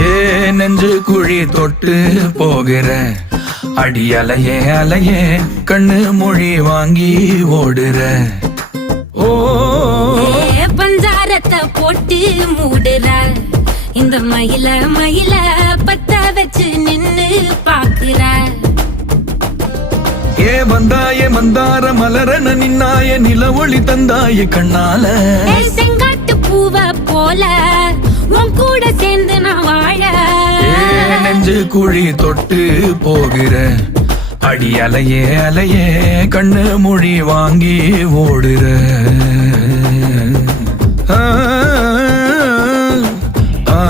ஏ நெஞ்சு குழி தொட்டு போகிற அடி அலையே அலையே கண்ணு மொழி வாங்கி ஓடுற. ஓ பஞ்சாரத்தை போட்டு மூடுற இந்த மயில மயில பத்த வச்சு நின்னு பாக்குற. ஏ வந்தாய மந்தார மலரன நின்னாய நில ஒளி தந்தாய கண்ணால. செங்காட்டு பூவ போல உன் கூட சேர்ந்து நான் வாழ. நெஞ்சு குழி தொட்டு போகிற அடி அலையே அலையே கண்ணு மொழி வாங்கி ஓடுற. ஆ ஆ